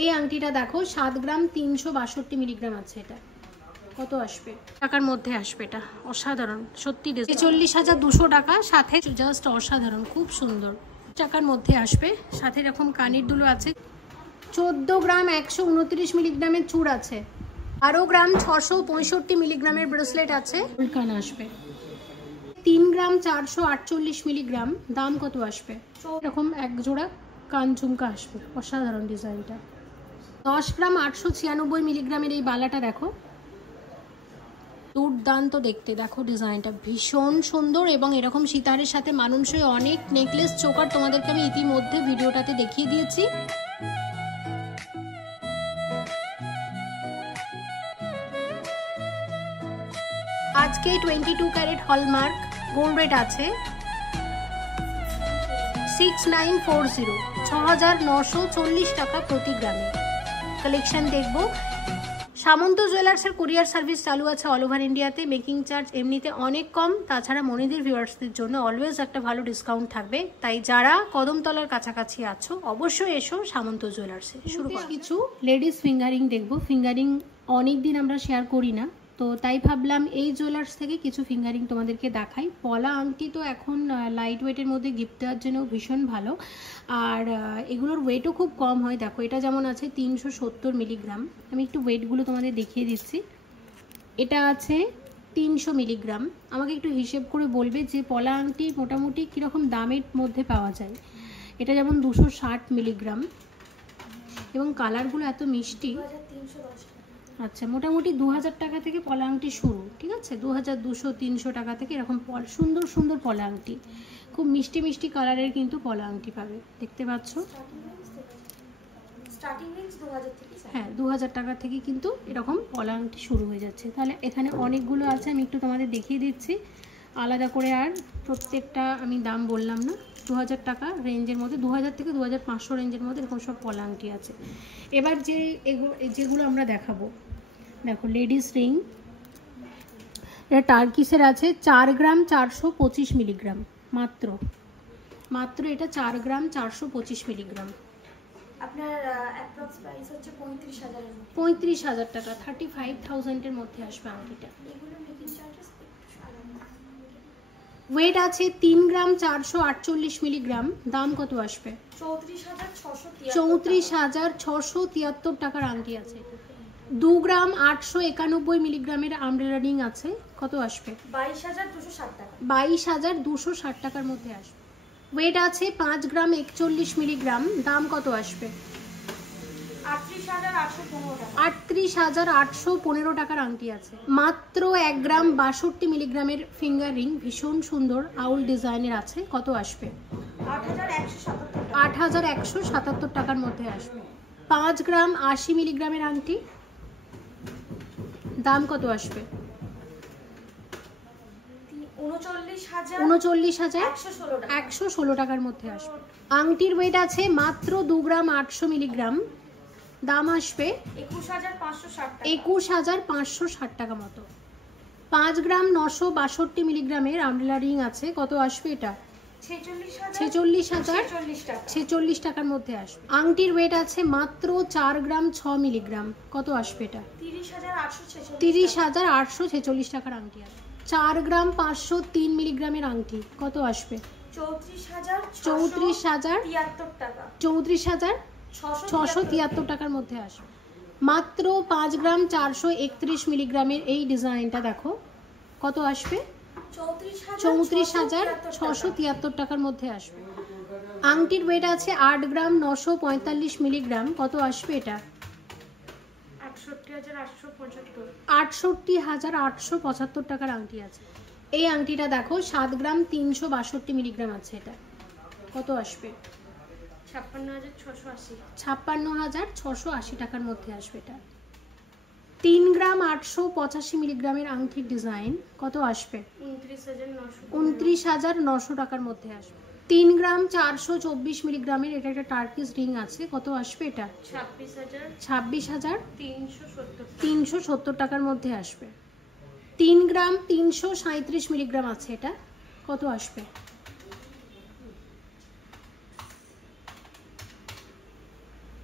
এই আংটিটা দেখো 7 গ্রাম 362 মিলিগ্রাম আছে। এটা কত আসবে? টাকার মধ্যে আসবে। এটা অসাধারণ সত্যি, 46,200 টাকা, সাথে জাস্ট অসাধারণ, খুব সুন্দর। টাকার মধ্যে আসবে, সাথে এরকম কানের দুলো আছে। 14 গ্রাম 129 মিলিগ্রামের চূড় আছে। 12 গ্রাম 665 মিলিগ্রামের ব্রেসলেট আছে। কান আসবে 3 গ্রাম 448 মিলিগ্রাম। দাম কত আসবে? এরকম এক জোড়া কান ঝুমকা আসবে, অসাধারণ ডিজাইনটা। 10 গ্রাম 896 মিলিগ্রামের এই বালাটা দেখো, দুর্দান্ত দেখতে। দেখো ডিজাইনটা ভীষণ সুন্দর, এবং এরকম সিতারের সাথে মানানসই অনেক নেকলেস চোকার তোমাদেরকে আমি ইতিমধ্যে ভিডিওটাতে দেখিয়ে দিয়েছি। আজকে 22 ক্যারেট হলমার্ক গোল্ড রেট আছে 6940, 6940 টাকা প্রতি গ্রামে। কালেকশন দেখবো। সামন্ত জুয়েলার্সের কুরিয়ার সার্ভিস চালু আছে অল ওভার ইন্ডিয়াতে। মেকিং চার্জ এমনিতে অনেক কম, তাছাড়া মনিদের ভিউয়ার্সদের জন্য অলওয়েজ একটা ভালো ডিসকাউন্ট থাকবে। তাই যারা কদমতলার কাছাকাছি আছো অবশ্যই এসো সামন্ত জুয়েলার্সে। শুরু করা কিছু লেডিস ফিঙ্গারিং দেখবো। ফিঙ্গারিং অনেকদিন আমরা শেয়ার করি না, তো তাই ভাবলাম এই জুয়েলার্স থেকে কিছু ফিঙ্গারিং তোমাদেরকে দেখাই। পলা আংটি তো এখন লাইট ওয়েটের মধ্যে গিফট দেওয়ার জন্য ভীষণ ভালো, আর এগুলোর ওয়েটও খুব কম হয়। দেখো এটা যেমন আছে 370 মিলিগ্রাম, আমি একটু ওয়েটগুলো তোমাদের দেখিয়ে দিচ্ছি। এটা আছে 300 মিলিগ্রাম। আমাকে একটু হিসেব করে বলবে যে পলা আংটি মোটামুটি কীরকম দামের মধ্যে পাওয়া যায়। এটা যেমন 260 মিলিগ্রাম, এবং কালারগুলো এত মিষ্টি। আচ্ছা, মোটামুটি 2000 টাকা থেকে পলা আংটি শুরু, ঠিক আছে? 2000, 200, 300 টাকা থেকে এরকম সুন্দর সুন্দর পলা আংটি, খুব মিষ্টি মিষ্টি কালারের কিন্তু পলা আংটি পাবে। দেখতে পাচ্ছ? হ্যাঁ, 2000 টাকা থেকে কিন্তু এরকম পলা আংটি শুরু হয়ে যাচ্ছে। তাহলে এখানে অনেকগুলো আছে, আমি একটু তোমাদের দেখিয়ে দিচ্ছি আলাদা করে, আর প্রত্যেকটা আমি দাম বললাম না। 2000 টাকা রেঞ্জের মধ্যে, 2000 থেকে 2500 রেঞ্জের মধ্যে এরকম সব পলা আংটি আছে। এবার যেগুলো আমরা দেখাবো, দেখো লেডিস রিং, এটা টার্কিসের আছে 4 গ্রাম 425 মিলিগ্রাম মাত্র এটা 4 গ্রাম 425 মিলিগ্রাম। আপনার অ্যাপ্রক্স প্রাইস হচ্ছে 35,000 টাকা, 35,000 এর মধ্যে আসবে আংটিটা। এগুলো মেকিং চার্জেস ওয়েট আছে 3 গ্রাম 448 মিলিগ্রাম। দাম কত আসবে? 34,673 টাকার আংটি আছে। 2 গ্রাম 891 মিলিগ্রামের আমব্রেলা রিং আছে, কত আসবে? 22,260 টাকা। 22,260 টাকার মধ্যে আসবে। ওয়েট আছে 5 গ্রাম 41 মিলিগ্রাম। দাম কত আসবে? 38,815 টাকার আংটি আছে। মাত্র 1 গ্রাম 62 মিলিগ্রামের ফিঙ্গার রিং, ভীষণ সুন্দর আউল ডিজাইনের আছে, কত আসবে? 8,177 টাকার মধ্যে আসবে। 5 গ্রাম 80 মিলিগ্রামের আংটি, দাম কত আসবে? 39,116 টাকার মধ্যে আসবে। আংটির ওয়েট আছে মাত্র 2 গ্রাম 800 মিলিগ্রাম। দাম আসবে 21,560 টাকা মতো। 5 গ্রাম 962 মিলিগ্রামের আমব্রেলা রিং আছে, কত আসবে? এটা 46,046 টাকার মধ্যে আসবে। আংটির ওয়েট আছে মাত্র 4 গ্রাম 6 মিলিগ্রাম, কত আসবে? এটা 30,846 টাকার আংটি আছে। 4 গ্রাম 503 মিলিগ্রামের আংটি, কত আসবে? 34,673 টাকার মধ্যে আসবে। মাত্র 5 গ্রাম 431 মিলিগ্রামের এই ডিজাইনটা দেখো, কত আসবে? 34,673 টাকার মধ্যে আসবে। আংটির ওয়েট আছে 8 গ্রাম 945 মিলিগ্রাম, কত আসবে? এটা 68,875 টাকার আংটি আছে। এই আংটিটা দেখো 7 গ্রাম 362 মিলিগ্রাম আছে, এটা কত আসবে? 56,680 টাকার মধ্যে আসবে। এটা 3 গ্রাম 885 মিলিগ্রামের আংটির ডিজাইন, কত আসবে? 29,900 টাকার মধ্যে আসবে। 3 গ্রাম 424 মিলিগ্রামের এটা একটা টার্কিস রিং আছে, কত আসবে? এটা 26,370 টাকার মধ্যে আসবে। 3 গ্রাম 337 মিলিগ্রাম আছে, এটা কত আসবে?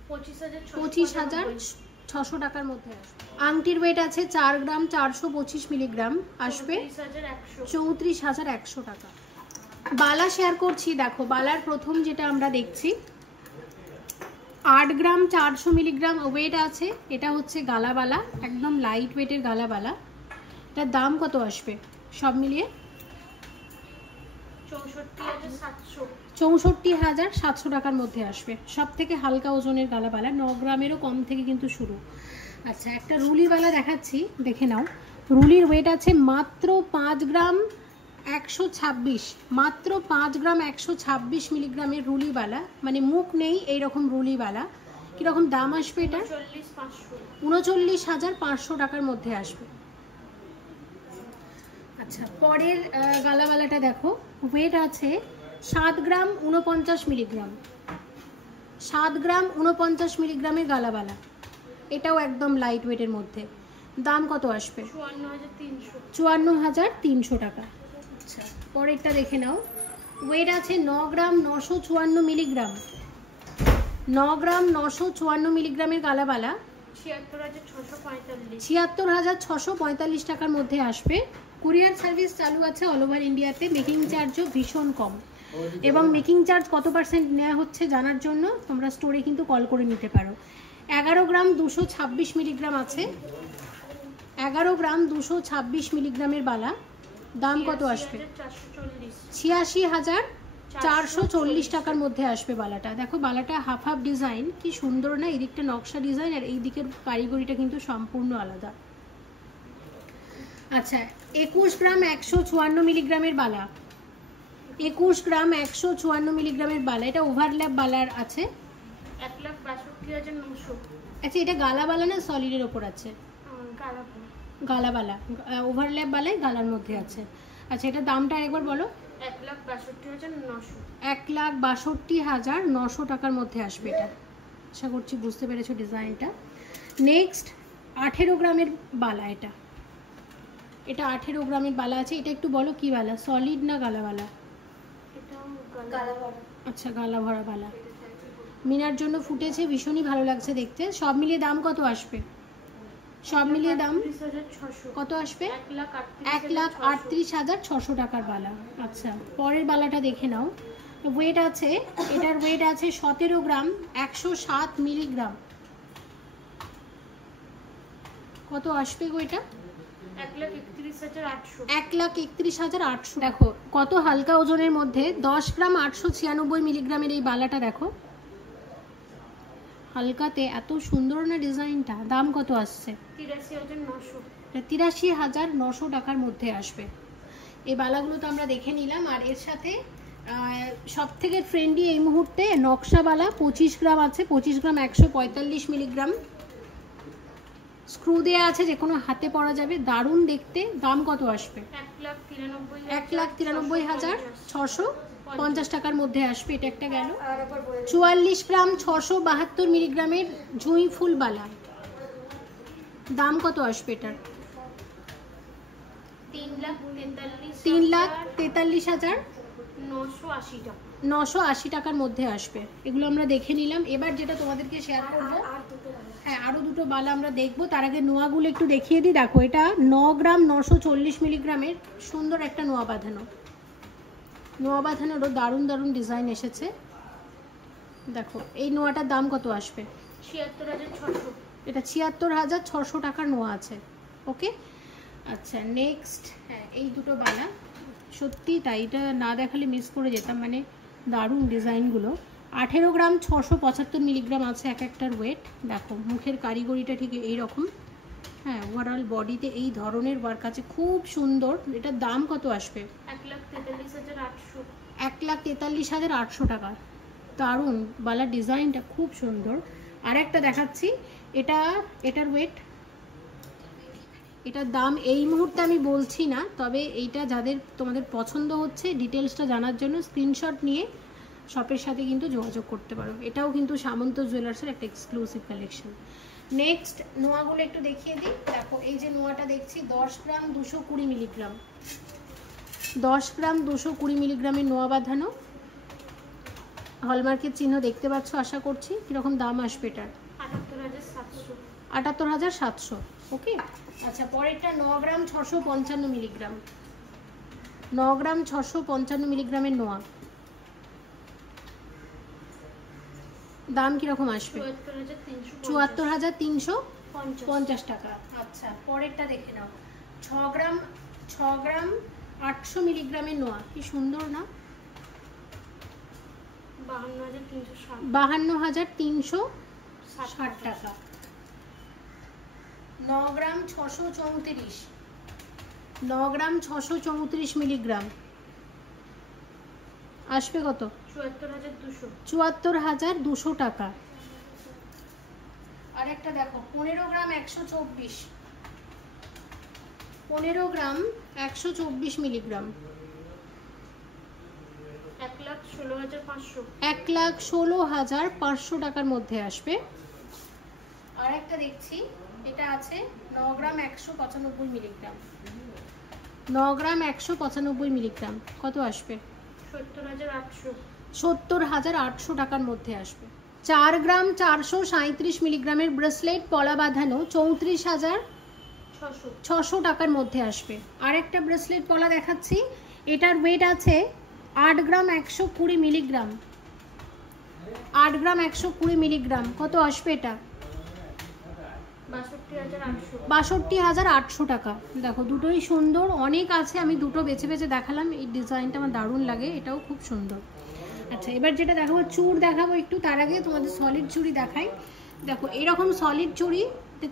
25,600 টাকার মধ্যে আসবে। আংটির ওয়েট আছে 4 গ্রাম 425 মিলিগ্রাম, আসবে 34,100 টাকা। বালা শেয়ার করছি, দেখো বালার প্রথম যেটা আমরা দেখছি 8 গ্রাম 400 মিলিগ্রাম ওয়েট আছে, এটা হচ্ছে গালাবালা, একদম লাইট ওয়েটের গালাবালা। এটার দাম কত আসবে সব মিলিয়ে? 64,700 টাকার মধ্যে আসবে। সব থেকে হালকা ওজনের গালাবালা, 9 গ্রামেরও কম থেকে কিন্তু শুরু। আচ্ছা, একটা রুলিবালা দেখাচ্ছি, দেখে নাও। রুলির ওয়েট আছে মাত্র 5 গ্রাম 126, মাত্র 5 গ্রাম 126 মিলিগ্রামের রুলিবালা, মানে মুখ নেই এইরকম রুলিবালা। কিরকম দাম আসবে এটা? 39,500 টাকার মধ্যে আসবে। আচ্ছা, পরের গালাবালাটা দেখো, ওয়েট আছে 7 গ্রাম 49 মিলিগ্রাম, 7 গ্রাম 49 মিলিগ্রামের গালাবালা, এটাও একদম লাইট ওয়েটের মধ্যে। দাম কত আসবে? 54,300 টাকা। আচ্ছা, পরেরটা দেখে নাও। ওয়েট আছে 9 গ্রাম 954 মিলিগ্রাম, 9 গ্রাম 954 মিলিগ্রামের গালাবালা, 76,645 টাকার মধ্যে আসবে। কুরিয়ার সার্ভিস চালু আছে অল ওভার ইন্ডিয়াতে, মেকিং চার্জও ভীষণ কম। এবং মেকিং চার্জ কত পার্সেন্ট নেওয়া হচ্ছে জানার জন্য তোমরা স্টোরে কিন্তু কল করে নিতে পারো। 11 গ্রাম 226 মিলিগ্রাম আছে, 11 গ্রাম 226 মিলিগ্রামের বালা, দাম কত আসবে? 86,440 টাকার মধ্যে আসবে বালাটা। দেখো বালাটা হাফ হাফ ডিজাইন, কি সুন্দর না, এই দিকটা নকশা ডিজাইন আর এই দিকের কারিগরিটা কিন্তু সম্পূর্ণ আলাদা। আচ্ছা, 21 গ্রাম 154 মিলিগ্রামের বালা, 21 গ্রাম 154 মিলিগ্রামের বালা, এটা ওভারল্যাপ বালার আছে, 1,62,900। আচ্ছা, এটা গালা বালা না সলিডের ওপর আছে? গালা বালা, ওভারল্যাপ বালাই গালার মধ্যে আছে। আচ্ছা, এটা দামটা একবার বলো। 1,62,900 টাকার মধ্যে আসবে এটা। আশা করছি বুঝতে পেরেছো ডিজাইনটা। নেক্সট 18 গ্রামের বালা, এটা 18 গ্রামের বালা আছে। এটা একটু বলো কি বালা, সলিড না গালা বালা? আচ্ছা, গালা ভরা বালা, মিনার জন্য ফুটেছে, ভীষণই ভালো লাগছে দেখতে। সব মিলিয়ে দাম কত আসবে? সব মিলিয়ে দাম কত আসবে? 1,38,600 টাকার বালা। আচ্ছা, পরের বালাটা দেখে নাও। ওয়েট আছে, এটার ওয়েট আছে 17 গ্রাম 107 মিলিগ্রাম, কত আসবে গো এটা? 1,31,800। দেখো কত হালকা ওজনের মধ্যে, 10 গ্রাম 896 মিলিগ্রামের এই বালাটা দেখো, হালকাতে এত সুন্দর না ডিজাইনটা। দাম কত আসছে? 83,900 টাকার মধ্যে আসবে। এই বালাগুলো তো আমরা দেখে নিলাম। আর এর সাথে সব থেকে ট্রেন্ডি এই মুহূর্তে নকশা বালা 25 গ্রাম আছে, 25 গ্রাম 145 মিলিগ্রাম, স্ক্রু দেয়া আছে, যে কোনো হাতে পরা যাবে, দারুণ দেখতে। দাম কত আসবে? 1,93,650 টাকার মধ্যে আসবে। এটা একটা গেল। 44 গ্রাম 672 মিলিগ্রামের জুঁই ফুল বালা, দাম কত আসবে এটার? 3,43,980 টাকার মধ্যে আসবে। এগুলো আমরা দেখে নিলাম। এবার যেটা তোমাদেরকে শেয়ার করবো, হ্যাঁ আরো দুটো বালা আমরা দেখবো। তার আগে নোয়াগুলো একটু দেখিয়ে দিই। দেখো এটা 9 গ্রাম 940 মিলিগ্রামের সুন্দর একটা নোয়া বাঁধানো, নোয়া বাঁধানোরও দারুণ দারুণ ডিজাইন এসেছে। দেখো এই নোয়াটার দাম কত আসবে? 76,600। এটা 76,600 টাকার নোয়া আছে। ওকে, আচ্ছা নেক্সট, হ্যাঁ এই দুটো বালা সত্যি তাই, এটা না দেখালে মিস করে যেতাম, মানে দারুণ ডিজাইনগুলো। 18 গ্রাম 675 মিলিগ্রাম আছে এক একটার ওয়েট। দেখো মুখের কারিগরিটা ঠিক এইরকম, হ্যাঁ ওভারঅল বডিতে এই ধরনের ওয়ার্ক আছে, খুব সুন্দর। এটার দাম কত আসবে? 1,43,800। 1,43,800 টাকা। দারুণ বালার ডিজাইনটা খুব সুন্দর। আর একটা দেখাচ্ছি, এটার ওয়েট, এটার দাম এই মুহূর্তে আমি বলছি না, তবে এইটা যাদের তোমাদের পছন্দ হচ্ছে ডিটেলসটা জানার জন্য স্ক্রিনশট নিয়ে শপের সাথে কিন্তু যোগাযোগ করতে পারো। এটাও কিন্তু সামন্ত জুয়েলার্সের একটা এক্সক্লুসিভ কালেকশন। নেক্সট নোয়াগুলো একটু দেখিয়ে দিই। দেখো এই যে নোয়াটা দেখছি 10 গ্রাম 220 মিলিগ্রাম, 10 গ্রাম 220 মিলিগ্রামের নোয়া বাঁধানো, হলমার্কের চিহ্ন দেখতে পাচ্ছ আশা করছি। কিরকম দাম আসবে এটার? 78,700। ওকে। আচ্ছা পরেরটা 9 গ্রাম 655 মিলিগ্রাম। 9 গ্রাম 655 মিলিগ্রামের নোয়া, দাম কিরকম আসবে? 74,350 টাকা। আচ্ছা পরেরটা দেখে নাও, 6 গ্রাম 800 মিলিগ্রামের নোয়া, কি সুন্দর না? 52,360 টাকা। 9 গ্রাম 634, 9 গ্রাম 634 মিলিগ্রাম আসবে কত? 74,200 টাকা। আর একটা দেখো 15 গ্রাম 124, 15 গ্রাম 124 মিলিগ্রাম, 1,16,500 টাকার মধ্যে আসবে। আর একটা দেখছি, এটা আছে 9 গ্রাম 195 মিলিগ্রাম, 9 গ্রাম 195 মিলিগ্রাম, কত আসবে? 70,800 টাকার মধ্যে আসবে। 4 গ্রাম 437 মিলিগ্রামের ব্রেসলেট পলা বাঁধানো 34,600 টাকার মধ্যে আসবে। আর একটা ব্রেসলেট পলা দেখাচ্ছি, এটার ওয়েট আছে 8 গ্রাম 120 মিলিগ্রাম, 8 গ্রাম 120 মিলিগ্রাম, কত আসবে এটা? 62,800 টাকা। দেখো দুটোই সুন্দর, অনেক আছে, আমি দুটো বেছে বেছে দেখালাম। এই ডিজাইনটা আমার দারুণ লাগে, এটাও খুব সুন্দর। আচ্ছা এবার যেটা দেখাবো চূড় দেখাবো একটু, তার আগে তোমাদের সলিড চুড়ি দেখাই। দেখো এরকম সলিড চুড়ি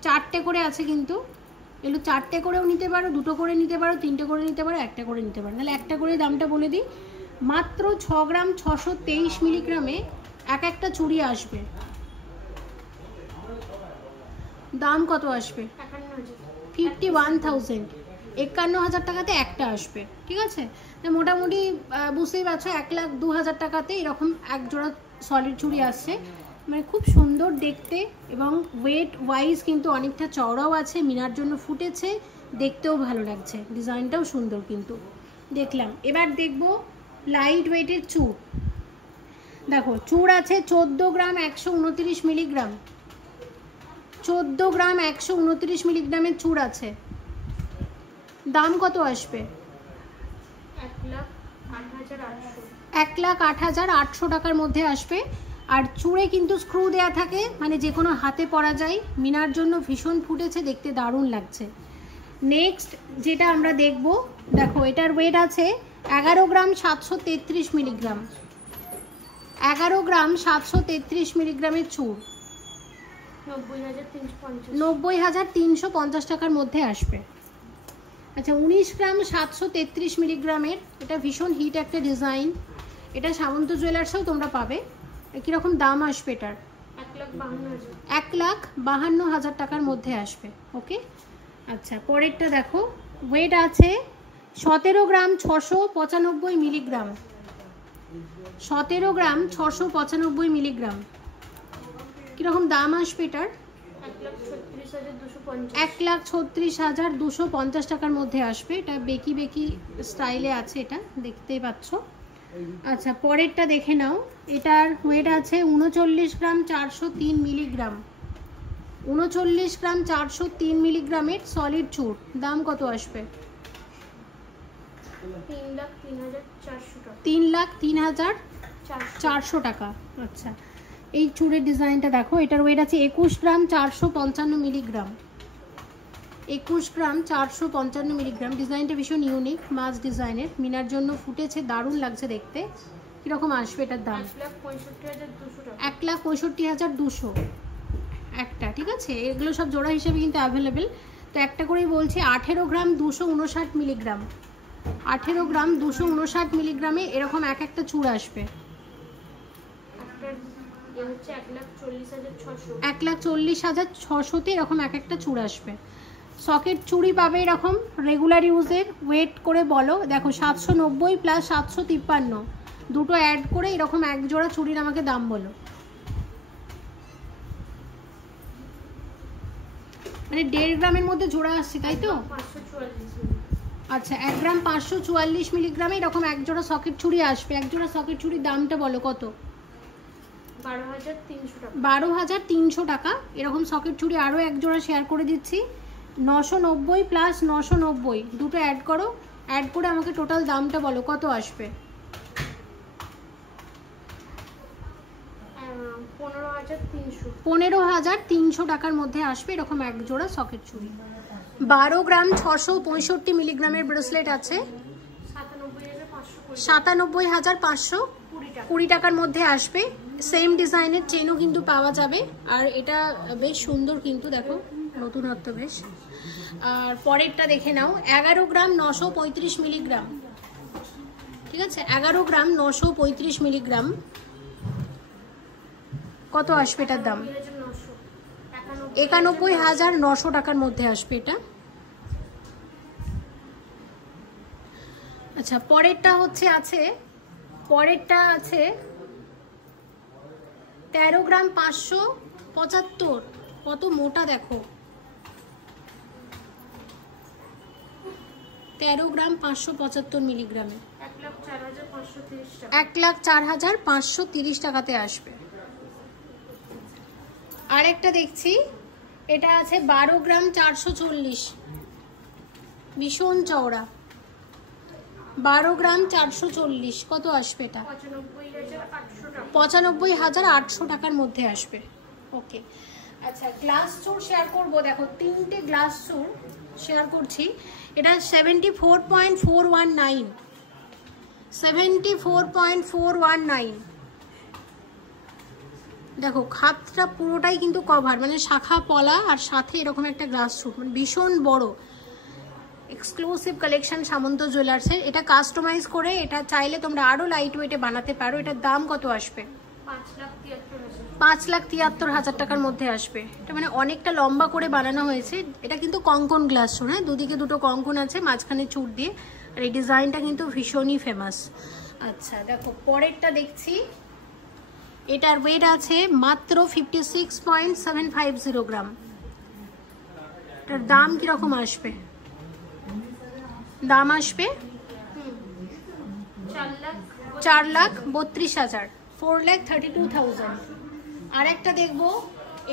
4টে করে আছে, কিন্তু এগুলো 4টে করেও নিতে পারো, 2টো করে নিতে পারো, 3টে করে নিতে পারো, 1টা করে নিতে পারো। তাহলে একটা করে দামটা বলে দিই, মাত্র 6 গ্রাম 623 মিলিগ্রামে এক একটা চুড়ি আসবে। দাম কত আসবে? 51,000, 51,000 টাকাতে একটা আসবে। ঠিক আছে, মোটামুটি বুঝতেই পারছো 1,02,000 টাকাতে এরকম এক জোড়া সলিড চুড়ি আসছে। মানে খুব সুন্দর দেখতে, এবং ওয়েট ওয়াইজ কিন্তু অনেকটা চওড়াও আছে, মিনার জন্য ফুটেছে, দেখতেও ভালো লাগছে, ডিজাইনটাও সুন্দর কিন্তু দেখলাম। এবার দেখবো লাইট ওয়েটের চূড়। দেখো চূড় আছে 14 গ্রাম 129 মিলিগ্রাম, 14 গ্রাম 129 মিলিগ্রামের চূড় আছে। দাম কত আসবে? 1,08,800 টাকার মধ্যে আসবে। আর চূড়ে কিন্তু স্ক্রু দেয়া থাকে, মানে যে কোনো হাতে পরা যায়, মিনার জন্য ভীষণ ফুটেছে, দেখতে দারুণ লাগছে। নেক্সট যেটা আমরা দেখব, দেখো এটার ওয়েট আছে 11 গ্রাম 733 মিলিগ্রাম, 11 গ্রাম 733 মিলিগ্রামের চূড়, 90,350 টাকার মধ্যে আসবে। আচ্ছা 19 গ্রাম 733 মিলিগ্রামের, এটা ভীষণ হিট একটা ডিজাইন, এটা সামন্ত জুয়েলার্সেও তোমরা পাবে। কিরকম দাম আসবে এটার? 1,52,000 টাকার মধ্যে আসবে। ওকে। আচ্ছা পরেরটা দেখো, ওয়েট আছে 17 গ্রাম 695 মিলিগ্রাম, 17 গ্রাম 695 মিলিগ্রাম, কিরকম দাম আসবে এটার? 1,36,250 টাকার মধ্যে আসবে। এটা বেকি বেকি স্টাইলে আছে, এটা দেখতেই পাচ্ছ। আচ্ছা পরেরটা দেখে নাও, এটার ওয়েট আছে 39 গ্রাম 403 মিলিগ্রাম, 39 গ্রাম 403 মিলিগ্রামের সলিড চূড়, দাম কত আসবে? 3,03,400 টাকা। আচ্ছা এই চূড়ের ডিজাইনটা দেখো, এটার ওয়েট আছে 21 গ্রাম 455 মিলিগ্রাম, 21 গ্রাম 455 মিলিগ্রাম। ডিজাইনটা ভীষণ ইউনিক, মাছ ডিজাইনের, মিনার জন্য ফুটেছে, দারুণ লাগছে দেখতে। কিরকম আসবে এটার দাম? 1,65,200 একটা। ঠিক আছে, এগুলো সব জোড়া হিসেবে কিন্তু অ্যাভেলেবেল। তো একটা করেই বলছি, 18 গ্রাম 259 মিলিগ্রাম, 18 গ্রাম 259 মিলিগ্রামে এরকম এক একটা চূড় আসবে। 1,40,600 এরকম এক একটা চূড় আসবে। সকেট চুড়ি পাবে এরকম রেগুলার ইউজের, ওয়েট করে বলো। দেখো 790 প্লাস 753, দুটো অ্যাড করে এরকম এক জোড়া চুড়ির আমাকে দাম বলো। মানে 1.5 গ্রামের মধ্যে জোড়া আসছে, তাই তো? আচ্ছা 1 গ্রাম 544 মিলিগ্রামে এরকম এক জোড়া সকেট চুড়ি আসবে। এক জোড়া সকেট চুড়ির দামটা বলো কত? 12,300 টাকা। 12,300 টাকা। এরকম সকেট চুড়ি আরও এক জোড়া শেয়ার করে দিচ্ছি। 990 প্লাস 990 দুটো অ্যাড করো, অ্যাড করে আমাকে টোটাল দামটা বলো কত আসবে। 15,300 টাকার মধ্যে আসবে এরকম এক জোড়া সকেট চুড়ি। 12 গ্রাম 665 মিলিগ্রামের ব্রেসলেট আছে 97,520 টাকার মধ্যে আসবে। সেম ডিজাইনের চেনও কিন্তু পাওয়া যাবে, আর এটা বেশ সুন্দর কিন্তু, দেখো নতুনত্ব বেশ। আর পরেরটা দেখে নাও, 11 গ্রাম 935 মিলিগ্রাম, ঠিক আছে, 11 গ্রাম 935 মিলিগ্রাম, কত আসবে এটার দাম? 91,900 টাকার মধ্যে আসবে এটা। আচ্ছা পরেরটা আছে 13 গ্রাম 575, কত মোটা দেখো, 13 গ্রাম 575 মিলিগ্রামে 1,04,530 টাকাতে আসবে। আরেকটা দেখছি, এটা আছে 12 গ্রাম 440, ভীষণ চওড়া, 12 গ্রাম 440, কত আসবে এটা? 95,800 টাকার মধ্যে আসবে। ওকে আচ্ছা গ্লাস চুর শেয়ার করবো, দেখো 3টে গ্লাস চুর শেয়ার করছি। এটা 74.419, 74.419, দেখো খাতটা পুরোটাই কিন্তু কভার, মানে শাখা পলা আর সাথে এরকম একটা গ্লাস চুর, মানে ভীষণ বড় এক্সক্লুসিভ কালেকশন সামন্ত জুয়েলার্সের। এটা কাস্টমাইজ করে এটা চাইলে তোমরা আরো লাইট ওয়েটে বানাতে পারো। এটার দাম কত আসবে? 5,73,000 টাকার মধ্যে আসবে। এটা মানে অনেকটা লম্বা করে বানানো হয়েছে। এটা কিন্তু কঙ্কন গ্লাস চুর, হ্যাঁ, দুদিকে দুটো কঙ্কন আছে, মাঝখানে চুর দিয়ে, আর এই ডিজাইনটা কিন্তু ভীষণই ফেমাস। আচ্ছা দেখো পরেরটা দেখছি, এটার ওয়েট আছে মাত্র 56.750 গ্রাম। এটার দাম কিরকম আসবে? দাম আসবে 4,32,000, 4,32,000। আর একটা দেখবো,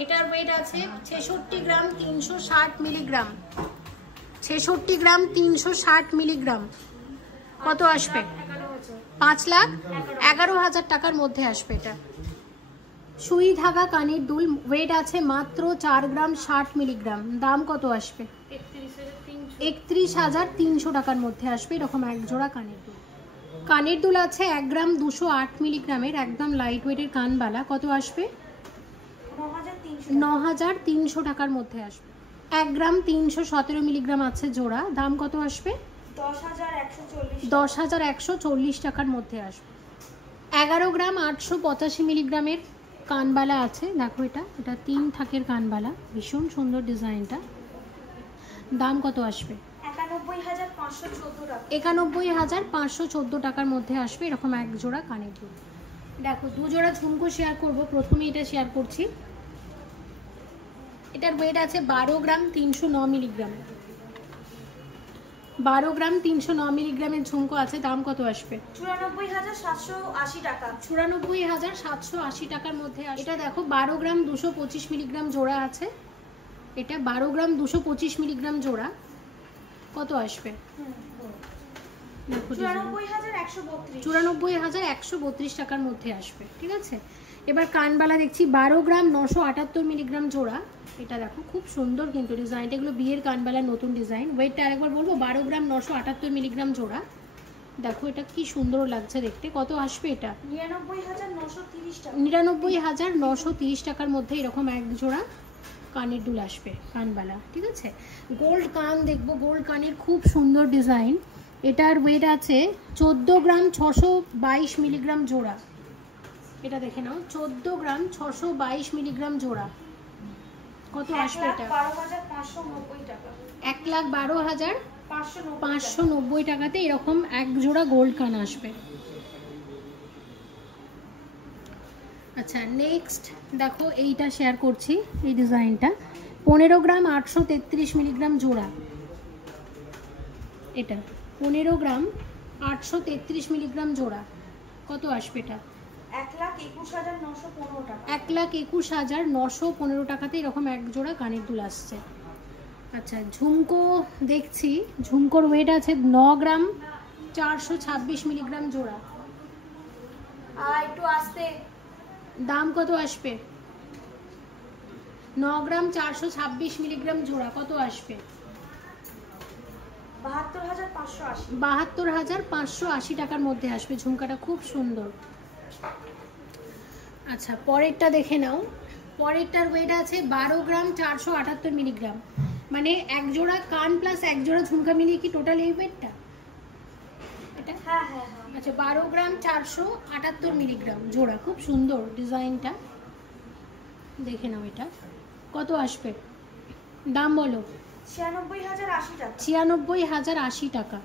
এটার ওয়েট আছে 66 গ্রাম 360 মিলিগ্রাম, 66 গ্রাম 360 মিলিগ্রাম, কত আসবে? 5,11,000 টাকার মধ্যে আসবে এটা। সুই ধাগা কানের দুল, ওয়েট আছে মাত্র 4 গ্রাম 60 মিলিগ্রাম, দাম কত আসবে? 31,300 টাকার মধ্যে আসবে এরকম এক জোড়া কানের দুল। কানের দুল আছে 1 গ্রাম 208 মিলিগ্রামের, একদম লাইট ওয়েটের কানবালা, কত আসবে? 9,300 টাকার মধ্যে আসবে। 1 গ্রাম 317 মিলিগ্রাম আছে জোড়া, দাম কত আসবে? 10,140 টাকার মধ্যে আসবে। 11 গ্রাম 885 মিলিগ্রামের কানবালা আছে, দেখো এটা 3 থাকের কানবালা, ভীষণ সুন্দর ডিজাইনটা, দাম কত আসবে? 91,514 টাকার মধ্যে আসবে এরকম এক জোড়া কানের দুল। দেখো দু জোড়া ঝুমকো শেয়ার করব। প্রথমে এটা শেয়ার করছি, এটার ওয়েট আছে 12 গ্রাম 309 মিলিগ্রাম, 12 গ্রাম 309 মিলিগ্রামের ঝুমকো আছে, দাম কত আসবে? 94,780 টাকা, 94,780 টাকার মধ্যে। এটা দেখো 12 গ্রাম 225 মিলিগ্রাম জোড়া আছে, এটা 12 গ্রাম 225 মিলিগ্রাম জোড়া, কত আসবে? 94,132 টাকার মধ্যে আসবে, ঠিক আছে। এবার কানবালা দেখছি 12 গ্রাম 978 মিলিগ্রাম জোড়া, এটা দেখো খুব সুন্দর কিন্তু ডিজাইনটা, এগুলো বিয়ের কানবালার নতুন ডিজাইন। ওয়েটটা আরেকবার বলবো, 12 গ্রাম 978 মিলিগ্রাম জোড়া, দেখো এটা কি সুন্দর লাগছে দেখতে, কত আসবে এটা? 99,930 টাকার মধ্যে এরকম এক জোড়া কানের দুল আসবে কানবালা, ঠিক আছে। গোল্ড কান দেখবো, গোল্ড কানের খুব সুন্দর ডিজাইন। এটার ওয়েট আছে 14 গ্রাম 622 মিলিগ্রাম জোড়া, এটা দেখে নাও 14 গ্রাম 622 মিলিগ্রাম জোড়া, কত আসবে এটা? 1,12,590 টাকাতে এরকম এক জোড়া গোল্ড কান আসবে। আচ্ছা নেক্সট দেখো এইটা শেয়ার করছি, এই ডিজাইনটা 15 গ্রাম 833 মিলিগ্রাম জোড়া, এটা 15 গ্রাম 833 মিলিগ্রাম জোড়া, কত আসবে এটা? 1,21,915 টাকা। 1,21,915 টাকাতে এরকম এক জোড়া কানের দুল আসছে। আচ্ছা, ঝুমকো দেখছি, ঝুমকোর ওয়েট আছে 9 গ্রাম 426 মিলিগ্রাম জোড়া। একটু আসতে। দাম কত আসবে? 9 গ্রাম 426 মিলিগ্রাম জোড়া কত আসবে? 72,580। 72,580 টাকার মধ্যে আসবে। ঝুমকাটা খুব সুন্দর। আচ্ছা, পরেরটা দেখে নাও। পরেরটার ওয়েট আছে 12 গ্রাম 478 মিলিগ্রাম। মানে এক জোড়া কান প্লাস এক জোড়া ঝুমকা মিলিয়ে কি টোটাল এই ওয়েটটা? এটা হ্যাঁ। আচ্ছা, 12 গ্রাম 478 মিলিগ্রাম জোড়া। খুব সুন্দর ডিজাইনটা, দেখে নাও। এটা কত আসবে? দাম বলো। 96,080 টাকা। 96,080 টাকা।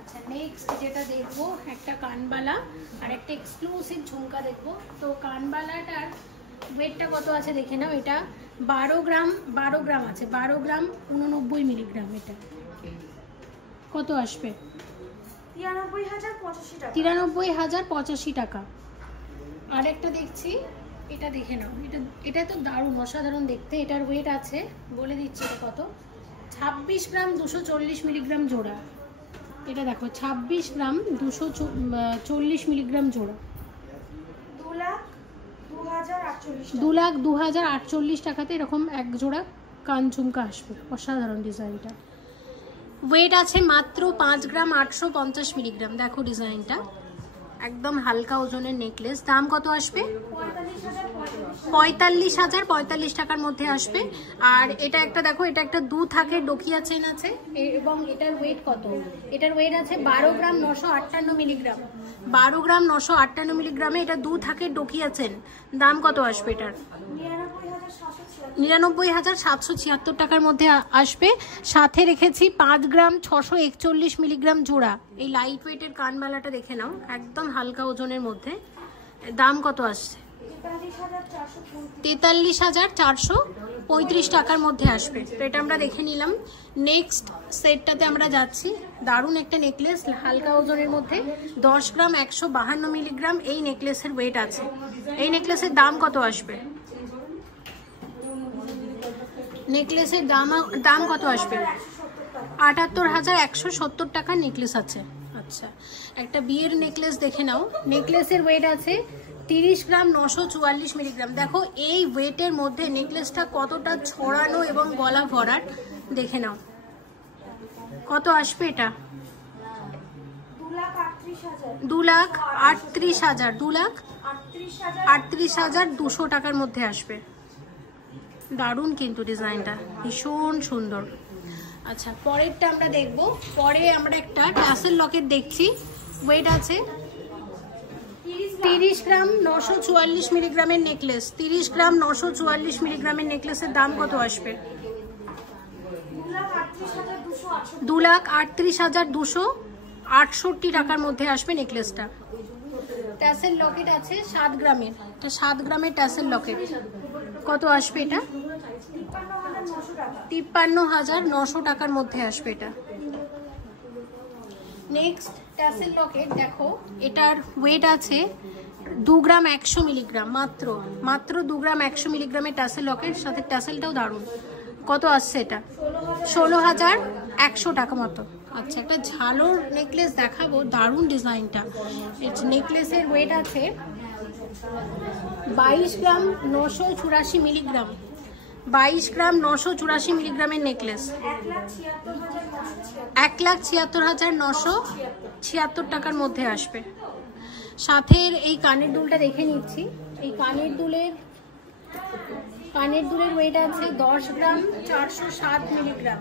আচ্ছা, নেক্সট যেটা দেখবো একটা কানবালা আর একটা এক্সক্লুসিভ ঝুমকা দেখবো। তো কানবালাটার ওয়েটটা কত আছে দেখে নাও। এটা 12 গ্রাম আছে, 12 গ্রাম 89 মিলিগ্রাম। এটা কত আসবে? 93,085 টাকা। 93,085 টাকা। আরেকটা দেখছি, এটা দেখে নাও। এটা তো দারুণ, অসাধারণ দেখতে। এটার ওয়েট আছে, বলে দিচ্ছি এটা কত, 26 গ্রাম 240 মিলিগ্রাম জোড়া। এটা দেখো, 26 গ্রাম 240 মিলিগ্রাম জোড়া। 2,02,048 টাকাতে এরকম এক জোড়া কান ঝুমকা আসবে। অসাধারণ ডিজাইনটা। ওয়েট আছে মাত্র 5 গ্রাম 850 মিলিগ্রাম। দেখো ডিজাইনটা, একদম হালকা ওজনের নেকলেস। দাম কত আসবে? 45,045 টাকার মধ্যে আসবে। আর এটা একটা দেখো, এটা একটা 2 থাকে ডোকিয়া চেন আছে, এবং এটার ওয়েট কত? এটার ওয়েট আছে 12 গ্রাম 958 মিলিগ্রাম। 12 গ্রাম 958 মিলিগ্রামে এটা 2 থাকে ডোকিয়া চেন। দাম কত আসবে এটার? 99,776 টাকার মধ্যে আসবে। সাথে রেখেছি 5 গ্রাম 641 মিলিগ্রাম জোড়া। এই লাইট ওয়েটের কানবালাটা দেখে নাও, একদম হালকা ওজনের মধ্যে। দাম কত আসছে? 43,435 টাকার মধ্যে আসবে। তো এটা আমরা দেখে নিলাম। নেক্সট সেটটাতে আমরা যাচ্ছি। দারুণ একটা নেকলেস, হালকা ওজনের মধ্যে, 10 গ্রাম 152 মিলিগ্রাম এই নেকলেসের ওয়েট আছে। এই নেকলেসের দাম কত আসবে? নেকলেসের দাম কত আসবে? 78,170 টাকার নেকলেস আছে। আচ্ছা, একটা বিয়ের নেকলেস দেখে নাও। নেকলেসের ওয়েট আছে 30 গ্রাম 944 মিলিগ্রাম। দেখো এই ওয়েটের মধ্যে নেকলেসটা কতটা ছড়ানো এবং গলা ভরাট, দেখে নাও। কত আসবে এটা? 2,38,200 টাকার মধ্যে আসবে। দারুণ কিন্তু ডিজাইনটা, ভীষণ সুন্দর। আচ্ছা, পরেরটা আমরা দেখব। পরে আমরা একটা টাসেল লকেট দেখছি। ওয়েট আছে 30 গ্রাম 944 মিলিগ্রামের নেকলেস। 30 গ্রাম 944 মিলিগ্রামের নেকলেসের দাম কত আসবে? 2,38,268 টাকার মধ্যে আসবে নেকলেসটা। টাসেল লকেট আছে 7 গ্রামের। এটা 7 গ্রামের টাসেল লকেট। কত আসবে এটা? 53,900 টাকার মধ্যে আসবে এটা। নেক্সট টাসেল লকেট দেখো, এটার ওয়েট আছে 2 গ্রাম 100 মিলিগ্রাম। মাত্র 2 গ্রাম 100 মিলিগ্রামের টাসেল লকেট, সাথে টাসেলটাও দারুণ। কত আসছে এটা? 16,100 টাকা মতো। আচ্ছা, একটা ঝালোর নেকলেস দেখাবো, দারুণ ডিজাইনটা। নেকলেসের ওয়েট আছে 22 গ্রাম 984 মিলিগ্রাম। 22 গ্রাম 984 মিলিগ্রামের নেকলেস। 1,76,976 টাকার মধ্যে আসবে। সাথে এই কানের দুলটা দেখে নিচ্ছি। এই কানের দুলের ওয়েট আছে 10 গ্রাম 407 মিলিগ্রাম।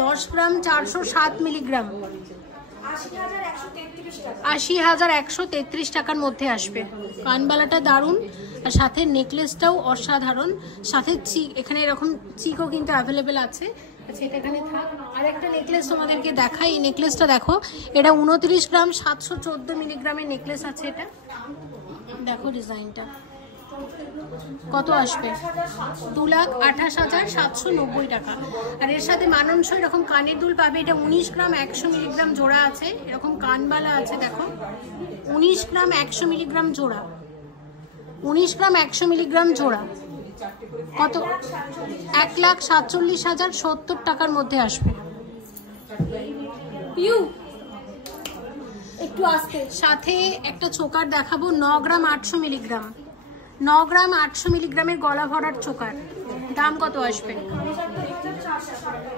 10 গ্রাম 407 মিলিগ্রাম। 80,133 টাকার মধ্যে আসবে। কানবালাটা দারুণ, আর সাথে নেকলেসটাও অসাধারণ। সাথে এখানে এরকম চিকও কিন্তু অ্যাভেলেবেল আছে। আচ্ছা, এটা এখানে থাক। আর একটা নেকলেস তোমাদেরকে দেখাই। এই নেকলেসটা দেখো, এটা 29 গ্রাম 714 মিলিগ্রামের নেকলেস আছে। এটা দেখো ডিজাইনটা, কত আসবে? 2,28,790 টাকা। আর এর সাথে মানানসই এরকম কানের দুল পাবে। এটা 19 গ্রাম 100 মিলিগ্রাম জোড়া আছে। এরকম কানবালা আছে, দেখো 19 গ্রাম 100 মিলিগ্রাম জোড়া, 19 গ্রাম 100 মিলিগ্রাম জোড়া কত? 1,47,070 টাকার মধ্যে আসবে। একটু আসতে। সাথে একটা চোকার দেখাবো 9 গ্রাম 800 মিলিগ্রাম, 9 গ্রাম 800 মিলিগ্রামের গলা ভরার চোকার, দাম কত আসবে?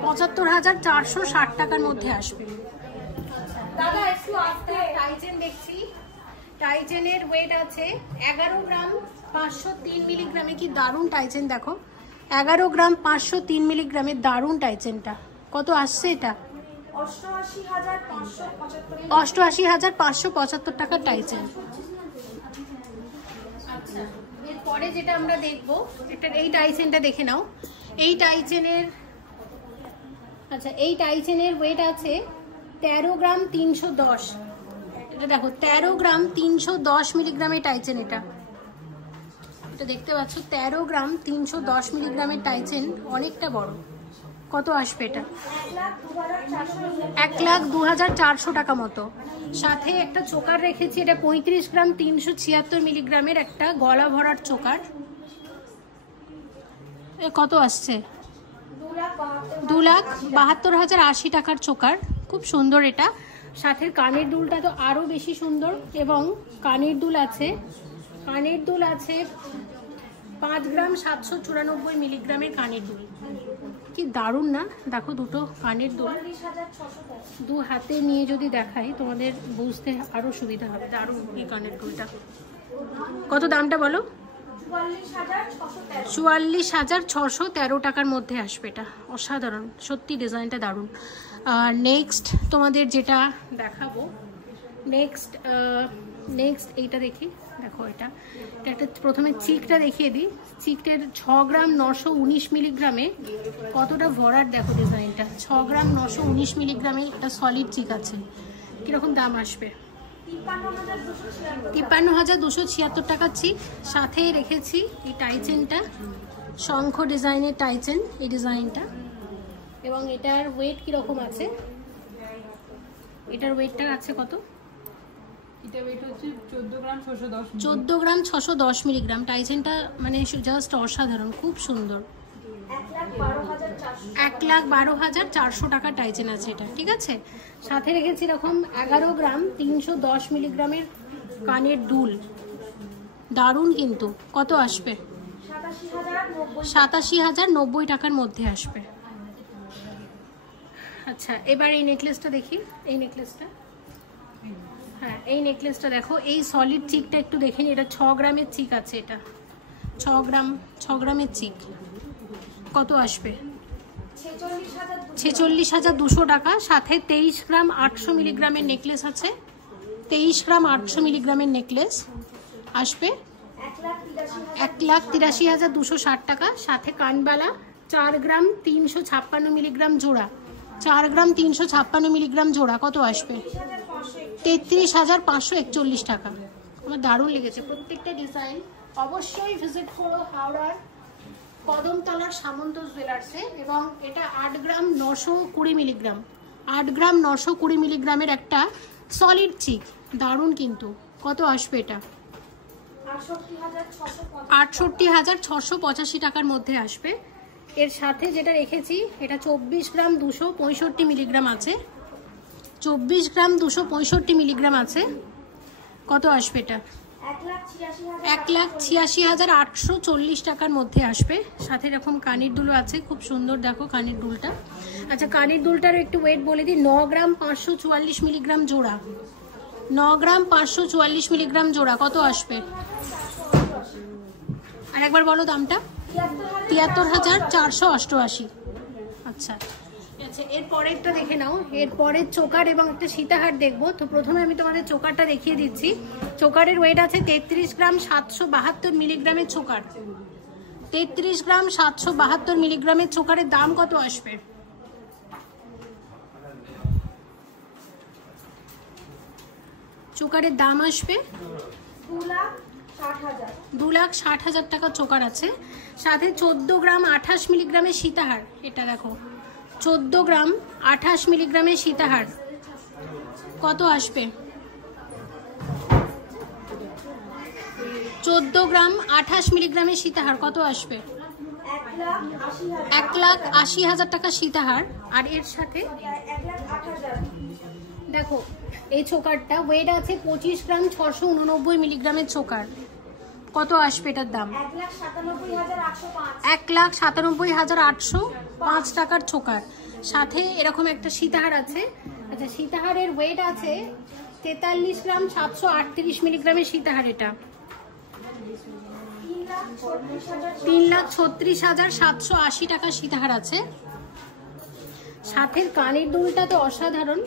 75,460 টাকার মধ্যে আসবে। দাদা একটু আসতে। টাইজেন দেখছি, টাইজেনের ওয়েট আছে 11 গ্রাম 503 মিলিগ্রামে। কি দারুণ টাইজেন দেখো, 11 গ্রাম 503 মিলিগ্রামের দারুণ টাইজেনটা। কত আসছে এটা? 88,575 টাকার টাইজেন। আচ্ছা, এরপরে যেটা আমরা দেখবো, এটা এই টাইজেনটা দেখে নাও। এই টাইজেনের, আচ্ছা এই টাইজেনের ওয়েট আছে 13 গ্রাম 310। এটা দেখো 13 গ্রাম 310 মিলিগ্রামের টাইজেন। এটা দেখতে পাচ্ছ 13 গ্রাম 310 মিলিগ্রামের টাইজেন, অনেকটা বড়। কত আসবে এটা? 1,02,400 টাকা মতো। সাথে একটা চোকার রেখেছি, এটা 35 গ্রাম 376 মিলিগ্রামের একটা গলা ভরার চোকার। কত আসছে? 2,72,080 টাকার চোকার, খুব সুন্দর এটা। সাথে কানের দুলটা তো আরো বেশি সুন্দর, এবং কানের দুল আছে 5 গ্রাম 794 মিলিগ্রামের কানের দুল। কি দারুণ না? দেখো দুটো কানের দুল, দু হাতে নিয়ে যদি দেখাই তোমাদের বুঝতে আরো সুবিধা হবে। দারুণ এই কানের দুলটা। কত দামটা বলো? 44,613 টাকার মধ্যে আসবে। এটা অসাধারণ, সত্যি ডিজাইনটা দারুণ। নেক্সট তোমাদের যেটা দেখাবো, নেক্সট এইটা দেখি। দেখো এটা একটা প্রথমে চিকটা দেখিয়ে দিই। চিকটের 6 গ্রাম 919 মিলিগ্রামে কতটা ভরার দেখো ডিজাইনটা। 6 গ্রাম 919 মিলিগ্রামে একটা সলিড চিক আছে। কিরকম দাম আসবে? 53,276 টাকা চিক। সাথে রেখেছি এই টাইজেনটা, শঙ্খ ডিজাইনের টাইজেন, এই ডিজাইনটা। এবং এটার ওয়েট কিরকম আছে? এটার ওয়েটটা আছে কত? এটা ওয়েট হচ্ছে 14 গ্রাম 610 14 গ্রাম 610 মিলিগ্রাম। টাইজেনটা মানে জাস্ট অসাধারণ, খুব সুন্দর। 1,12,400 টাকা টাইজেন আছে এটা, ঠিক আছে। সাথে রেখেছি এরকম 11 গ্রাম 310 মিলিগ্রামের কানের দুল, দারুণ কিন্তু। কত আসবে? 87,090 টাকার মধ্যে আসবে। আচ্ছা, এবার এই নেকলেসটা দেখি। এই নেকলেসটা, হ্যাঁ এই নেকলেসটা দেখো, এই সলিড চিকটা একটু দেখে নি। এটা 6 গ্রামের চিক আছে, এটা 6 গ্রামের চিক। কত আসবে? 46,200 টাকা। সাথে 23 গ্রাম 800 মিলিগ্রামের নেকলেস আছে, 23 গ্রাম 800 মিলিগ্রামের নেকলেস আসবে 1,83,260 টাকা। সাথে কানবালা 4 গ্রাম 356 মিলিগ্রাম জোড়া, 4 গ্রাম 356 মিলিগ্রাম জোড়া। কত আসবে? 33,541 টাকা। আমার দারুণ লেগেছে প্রত্যেকটা ডিজাইন। অবশ্যই ভিজিট করো হাওড়ার কদমতলার সামন্ত জুয়েলার্সে। এবং এটা 8 গ্রাম 920 মিলিগ্রাম, 8 গ্রাম 920 মিলিগ্রামের একটা সলিড চিক, দারুণ কিন্তু। কত আসবে এটা? 68,685 টাকার মধ্যে আসবে। এর সাথে যেটা রেখেছি এটা 24 গ্রাম 265 মিলিগ্রাম আছে, 24 গ্রাম 265 মিলিগ্রাম আছে। কত আসবে এটা? 1,86,840 টাকার মধ্যে আসবে। সাথে এরকম কানের দুলও আছে, খুব সুন্দর দেখো কানের দুলটা। আচ্ছা, কানের দুলটারও একটু ওয়েট বলে দিই। 9 গ্রাম 544 মিলিগ্রাম জোড়া, 9 গ্রাম 544 মিলিগ্রাম জোড়া। কত আসবে? আর একবার বলো দামটা। 73,488। আচ্ছা আচ্ছা, এর পরেরটা দেখে নাও। এর পরের চোকার এবং একটা সীতাহার দেখবো। তো প্রথমে আমি তোমাদের চোকারটা দেখিয়ে দিচ্ছি। চোকারের ওয়েট আছে 33 গ্রাম 772 মিলিগ্রামের চোকার, 33 গ্রাম 772 মিলিগ্রামের চোকারের দাম কত আসবে? চোকারের দাম আসবে 2,60,000 টাকা চোকার আছে। সাথে 14 গ্রাম 28 মিলিগ্রামের সীতাহার। এটা দেখো 14 গ্রাম 28 মিলিগ্রামের সীতাহার। কত আসবে? 14 গ্রাম 28 মিলিগ্রামের সীতাহার কত আসবে? 1,80,000 টাকা সীতাহার। আর এর সাথে দেখো এই চোকারটা ওয়েট আছে 25 গ্রাম 689 মিলিগ্রামের চোকার, কত আসবে এটার দাম? 1,97,805 টাকার চোকার। সাথে এরকম একটা সীতাহার আছে। আচ্ছা, সীতাহারের ওয়েট আছে 43 গ্রাম 738 মিলিগ্রামের সীতাহার। এটা 3,36,780 টাকা সীতাহার আছে। সাথে কানের দুলটা তো অসাধারণ।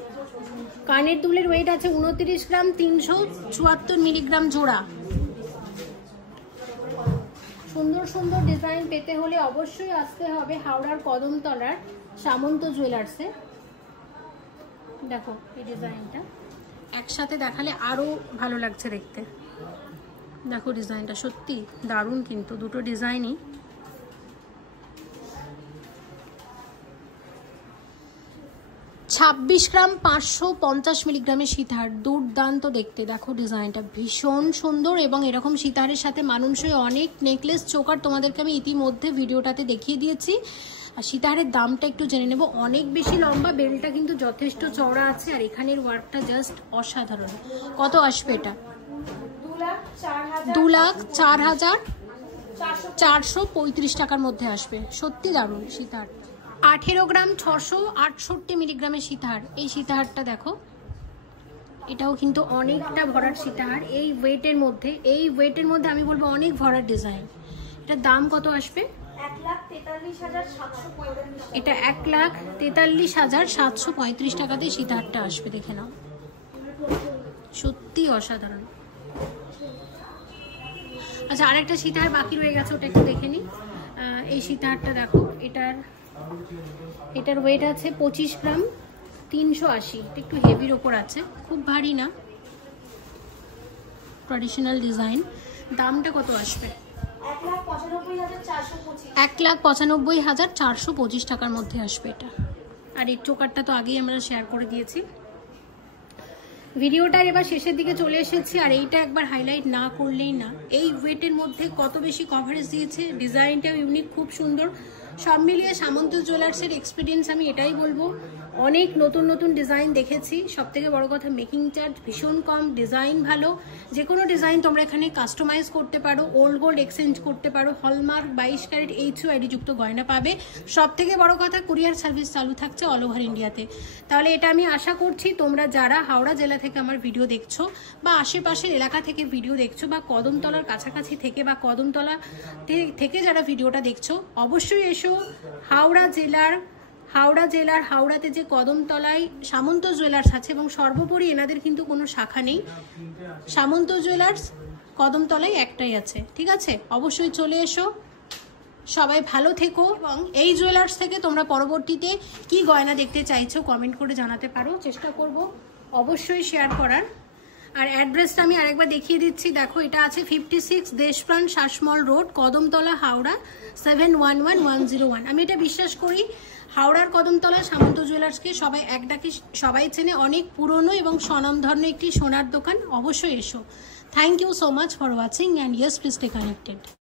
কানের দুলের ওয়েট আছে 29 গ্রাম 374 মিলিগ্রাম জোড়া। সুন্দর সুন্দর ডিজাইন পেতে হলে অবশ্যই আসতে হবে হাওড়ার কদমতলার সামন্ত জুয়েলার্সে। দেখো এই ডিজাইনটা একসাথে দেখালে আরো ভালো লাগছে দেখতে। দেখো ডিজাইনটা সত্যি দারুণ, কিন্তু দুটো ডিজাইনই। ছাব্বিশ গ্রাম 550 মিলিগ্রামের সীতাহার, দুর্দান্ত দেখতে। দেখো ডিজাইনটা ভীষণ সুন্দর এবং এরকম সীতাহারের সাথে মানানসই অনেক নেকলেস চোকার তোমাদেরকে আমি ইতিমধ্যে ভিডিওটাতে দেখিয়ে দিয়েছি। আর সীতাহারের দামটা একটু জেনে নেব। অনেক বেশি লম্বা, বেলটা কিন্তু যথেষ্ট চওড়া আছে আর এখানের ওয়ার্কটা জাস্ট অসাধারণ। কত আসবে এটা? 2,04,435 টাকার মধ্যে আসবে। সত্যি দারুণ সীতাহার। 18 গ্রাম 668 মিলিগ্রামের সীতাহার। এই সীতাহারটা দেখো, এটাও কিন্তু অনেকটা ভরাট সীতাহার। এই ওয়েটের মধ্যে আমি বলবো অনেক ভরাট ডিজাইন। এটার দাম কত আসবে? 1,43,735। এটা 1,43,735 টাকাতে সীতাহারটা আসবে। দেখে নাও, সত্যি অসাধারণ। আচ্ছা, আরেকটা সীতাহার বাকি রয়ে গেছে, ওটা একটু দেখে নিই। এই সীতাহারটা দেখো, এটার ওয়েট আছে 25 গ্রাম 380। এটা একটু হেভির ওপর আছে, খুব ভারী না, ট্র্যাডিশনাল ডিজাইন। দামটা কত আসবে? 1,95,425 টাকার মধ্যে আসবে এটা। আর এই চোকারটা তো আগেই আমরা শেয়ার করে দিয়েছি। ভিডিওটার এবার শেষের দিকে চলে এসেছি, আর এইটা একবার হাইলাইট না করলেই না। এই ওয়েটের মধ্যে কত বেশি কভারেজ দিয়েছে, ডিজাইনটাও ইউনিক, খুব সুন্দর। সব মিলিয়ে সামন্ত জুয়েলার্সের এক্সপিরিয়েন্স আমি এটাই বলবো, অনেক নতুন নতুন ডিজাইন দেখেছি। সব থেকে বড় কথা মেকিং চার্জ ভীষণ কম, ডিজাইন ভালো। যে কোনো ডিজাইন তোমরা এখানে কাস্টমাইজ করতে পারো, ওল্ড গোল্ড এক্সচেঞ্জ করতে পারো, হলমার্ক 22 ক্যারেট HOID যুক্ত গয়না পাবে। সব থেকে বড় কথা কুরিয়ার সার্ভিস চালু থাকছে অল ওভার ইন্ডিয়াতে। তাহলে এটা আমি আশা করছি তোমরা যারা হাওড়া জেলা থেকে আমার ভিডিও দেখছো, বা আশেপাশের এলাকা থেকে ভিডিও দেখছো, বা কদমতলার কাছাকাছি থেকে, বা কদমতলা থেকে যারা ভিডিওটা দেখছো, অবশ্যই এসো হাওড়া জেলার হাওড়াতে যে কদমতলায় সামন্ত জুয়েলার্স আছে, এবং সর্বোপরি এনাদের কিন্তু কোনো শাখা নেই। সামন্ত জুয়েলার্স কদমতলায় একটাই আছে, ঠিক আছে? অবশ্যই চলে এসো। সবাই ভালো থেকো, এবং এই জুয়েলার্স থেকে তোমরা পরবর্তীতে কি গয়না দেখতে চাইছো কমেন্ট করে জানাতে পারো, চেষ্টা করব অবশ্যই শেয়ার করার। আর অ্যাড্রেসটা আমি আরেকবার দেখিয়ে দিচ্ছি। দেখো, এটা আছে 56 দেশপ্রাণ শাসমল রোড, কদমতলা, হাওড়া 711101। আমি এটা বিশ্বাস করি হাওড়ার কদমতলা সামন্ত জুয়েলার্সকে সবাই এক ডাকে সবাই চেনে, অনেক পুরনো এবং স্বনামধন্য একটি সোনার দোকান। অবশ্যই এসো। Thank you so much for watching, and yes, please stay connected.